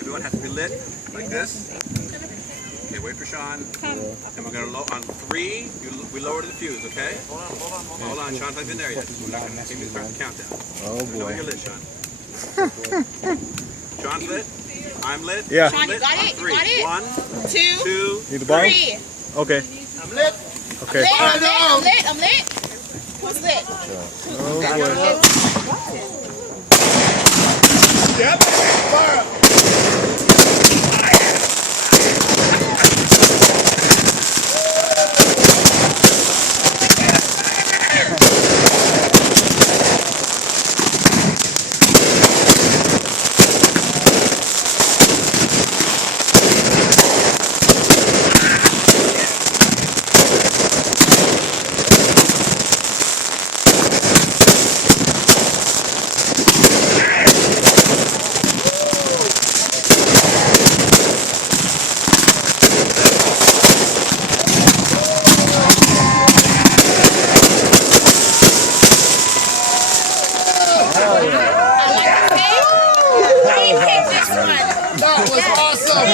Everyone has to be lit like this. Okay, wait for Sean. And we're gonna on 3. We lower the fuse, okay? Hold on. Sean's not even there yet. We're not gonna start the countdown. Oh boy. You're lit, Sean. Sean's lit. I'm lit. Yeah. Sean, you got it. 3. 1, 2, Need the bottom? 3. Okay. I'm lit. Okay. I'm lit. Who's lit? Oh boy. Yep. Fire. That was awesome.